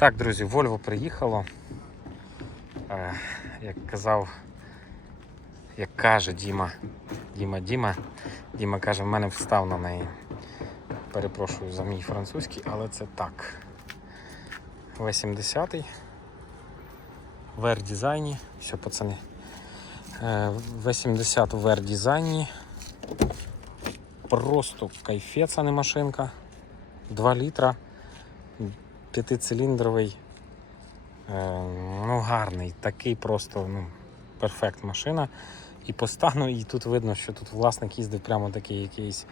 Так, друзі, Volvo приїхало. Е, як казав, як каже Діма, Діма, Діма, Діма каже, в мене встав на неї. Перепрошую за мій французький, але це так. В70 в R-дизайні. Все, пацани. Е, В70 в R-дизайні. Просто кайфець, а не машинка. 2 літра. П'ятициліндровий. Е, ну, гарний, такий просто ну, перфект машина. І по стану, і тут видно, що тут власник їздив прямо такий якийсь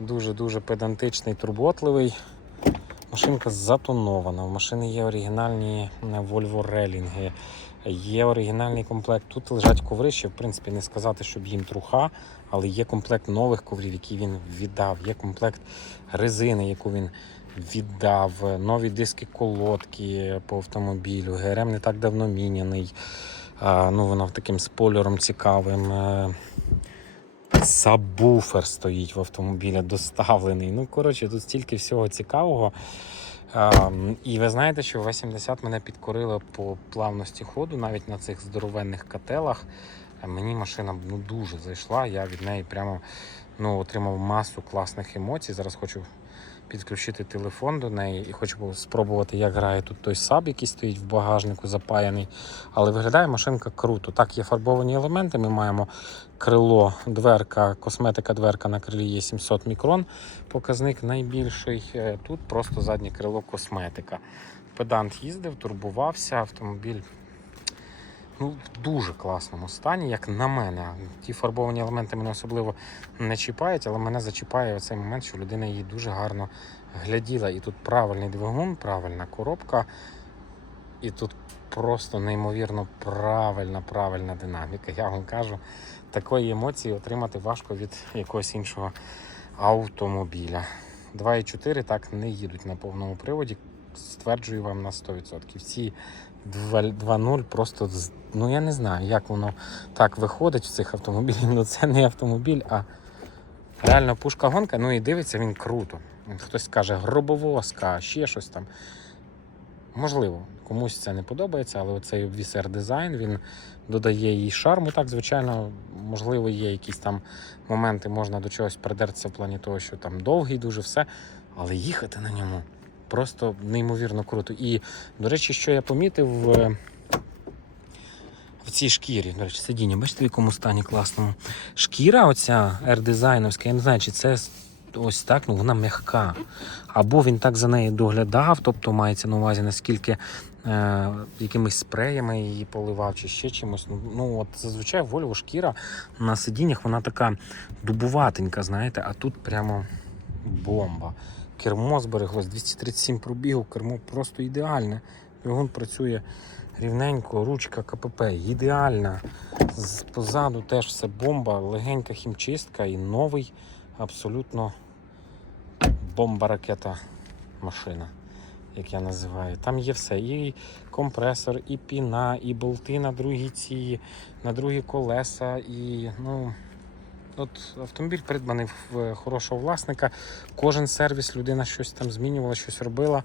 дуже-дуже педантичний, турботливий. Машинка затонована. У машини є оригінальні е, Volvo релінги, є оригінальний комплект. Тут лежать коври, ще в принципі не сказати, щоб їм труха, але є комплект нових коврів, які він віддав. Є комплект резини, яку він віддав, нові диски колодки по автомобілю. ГРМ не так давно міняний. Ну, воно таким спойлером цікавим. Е, Сабвуфер стоїть в автомобілі, доставлений. Ну, коротше, тут стільки всього цікавого. Ем, і ви знаєте, що 80 мене підкорило по плавності ходу, навіть на цих здоровенних котелах. Е, Мені машина ну, дуже зайшла. Я від неї прямо ну, отримав масу класних емоцій. Зараз хочу підключити телефон до неї і хочу спробувати, як грає тут той саб, який стоїть в багажнику, запаяний. Але виглядає машинка круто. Так, є фарбовані елементи. Ми маємо крило, дверка, косметика дверка на крилі є 700 мікрон. Показник найбільший. Е, Тут просто заднє крило косметика. Педант їздив, турбувався, автомобіль ну, в дуже класному стані, як на мене. Ті фарбовані елементи мене особливо не чіпають, але мене зачіпає цей момент, що людина її дуже гарно гляділа. І тут правильний двигун, правильна коробка, і тут просто неймовірно правильна, правильна динаміка. Я вам кажу, такої емоції отримати важко від якогось іншого автомобіля. 2,4 так не їдуть на повному приводі. Стверджую вам на 100%. Ці 2.0 просто ну я не знаю, як воно так виходить в цих автомобілів. Ну це не автомобіль, а реально пушка гонка. Ну і дивиться він круто. Хтось каже гробовозка, ще щось там. Можливо, комусь це не подобається, але оцей обвісер дизайн він додає їй шарму. Так, звичайно, можливо, є якісь там моменти, можна до чогось придертися в плані того, що там довгий, дуже все. Але їхати на ньому просто неймовірно круто. І, до речі, що я помітив в, в цій шкірі, до речі, сидіння, бачите, в якому стані класному. Шкіра, оця R-дизайновська, я не знаю, чи це ось так, ну вона м'яка. Або він так за нею доглядав, тобто мається на увазі, наскільки е, якимись спреями її поливав, чи ще чимось. Ну, Ну, от зазвичай Volvo шкіра на сидіннях вона така дубуватенька, знаєте, а тут прямо бомба. Кермо збереглось 237 пробігів, кермо просто ідеальне. Двигун працює рівненько, ручка КПП ідеальна. Позаду теж все бомба, легенька хімчистка і новий абсолютно бомба-ракета машина, як я називаю. Там є все. І компресор, і піна, і болти на другі ці, на другі колеса. І ну, от автомобіль придбаний в хорошого власника. Кожен сервіс людина щось там змінювала, щось робила.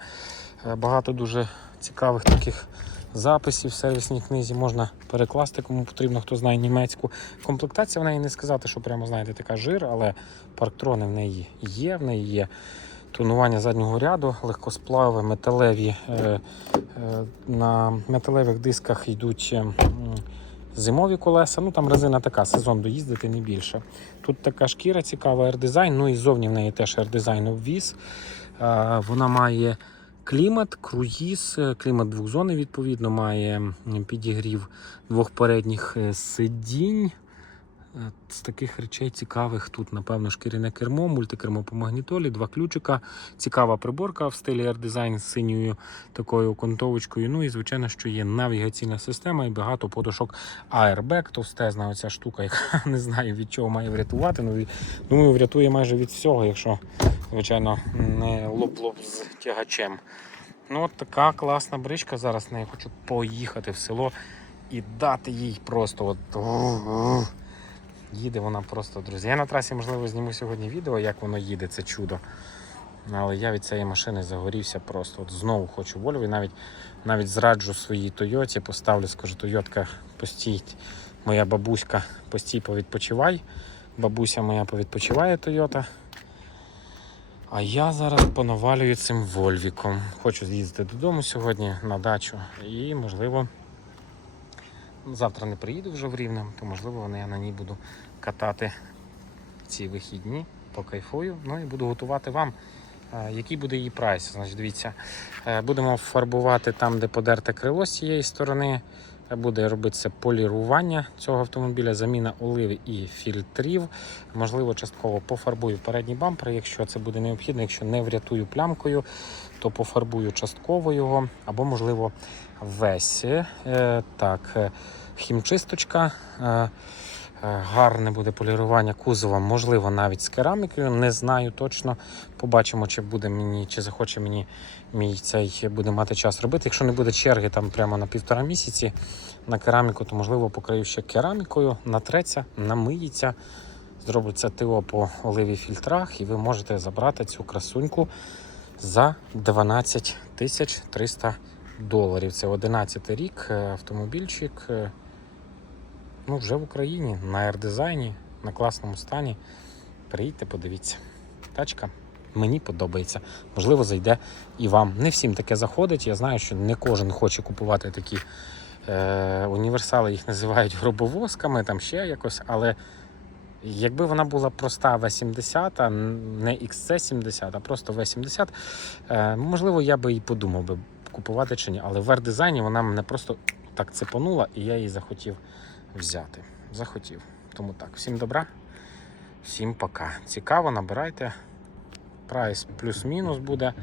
Е, Багато дуже цікавих таких записів в сервісній книзі можна перекласти, кому потрібно, хто знає німецьку. Комплектація в неї не сказати, що прямо знаєте, така жир, але парктрони в неї є, в неї є. Тонування заднього ряду, легкосплави, металеві. Е, е, на металевих дисках йдуть е, зимові колеса. Ну там резина така, сезон доїздити не більше. Тут така шкіра цікава, R-дизайн, ну і ззовні в неї теж R-дизайн обвіз. Е, Вона має клімат, круїз, клімат клімат зони, відповідно, має підігрів двох передніх е, сидінь. Е, З таких речей цікавих тут, напевно, шкіряне кермо, мультикермо по магнітолі, два ключика, цікава приборка в стилі R-Design з синьою такою окантовочкою. Ну і звичайно, що є навігаційна система і багато подушок Airbag, товстезна оця штука, яка не знаю від чого має врятувати. Ну, думаю, врятує майже від всього, якщо, звичайно, не лоб-лоб з тягачем. Ну, от така класна бричка. Зараз неї хочу поїхати в село і дати їй просто от. Їде вона просто, друзі. Я на трасі, можливо, зніму сьогодні відео, як воно їде, це чудо. Але я від цієї машини загорівся просто. От знову хочу Volvo і навіть, навіть зраджу своїй Тойоті, поставлю, скажу, Тойотка, постій, моя бабуська, постій, повідпочивай. Бабуся моя повідпочиває Тойота. А я зараз понавалюю цим Вольвіком. Хочу з'їздити додому сьогодні на дачу і, можливо, завтра не приїду вже в Рівне, то можливо я на ній буду катати ці вихідні, покайфую. Ну і буду готувати вам. е, Який буде її прайс? Значить, дивіться, е, будемо фарбувати там, де подерте крило з цієї сторони. Е, Буде робитися полірування цього автомобіля, заміна оливи і фільтрів. Можливо, частково пофарбую передній бампер, якщо це буде необхідно. Якщо не врятую плямкою, то пофарбую частково його, або, можливо, весь. Е, Так, е, хімчисточка. Е, Е, Гарне буде полірування кузова, можливо, навіть з керамікою. Не знаю точно. Побачимо, чи буде мені, чи захоче мені мій цей буде мати час робити. Якщо не буде черги там прямо на півтора місяці на кераміку, то можливо покрию ще керамікою, натреться, намиється. Зробиться ТО по оливі фільтрах, і ви можете забрати цю красуньку за 12 тисяч 300 доларів. Це 11 рік, е, автомобільчик. Ну, вже в Україні, на R-дизайні, на класному стані. Приїдьте, подивіться. Тачка мені подобається. Можливо, зайде і вам. Не всім таке заходить. Я знаю, що не кожен хоче купувати такі е, універсали, їх називають гробовозками, там ще якось, але. Якби вона була проста V70, не XC70, а просто V70, е, можливо, я би і подумав би купувати чи ні. Але в R-дизайні вона мене просто так цепанула, і я її захотів взяти. Захотів. Тому так, всім добра, всім пока. Цікаво, набирайте. Прайс плюс-мінус буде.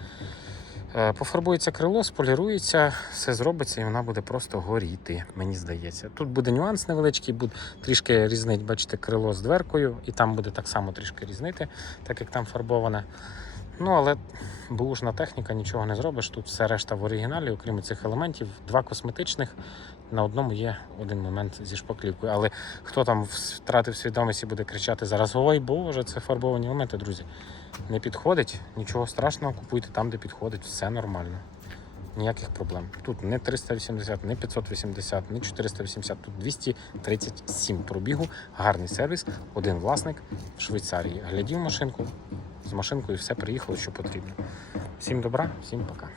Е, Пофарбується крило, сполірується, все зробиться і вона буде просто горіти, мені здається. Тут буде нюанс невеличкий, буде трішки різнить, бачите, крило з дверкою, і там буде так само трішки різнити, так як там фарбоване. Ну, але бушна техніка, нічого не зробиш. Тут все решта в оригіналі, окрім цих елементів, два косметичних. На одному є один момент зі шпаклівкою. Але хто там втратив свідомість і буде кричати зараз: Ой Боже, це фарбовані елементи, друзі. Не підходить, нічого страшного, купуйте там, де підходить, все нормально. Ніяких проблем. Тут не 380, не 580, не 480, тут 237 пробігу, гарний сервіс, один власник в Швейцарії. Глядів машинку, з машинкою все приїхало, що потрібно. Всім добра, всім пока.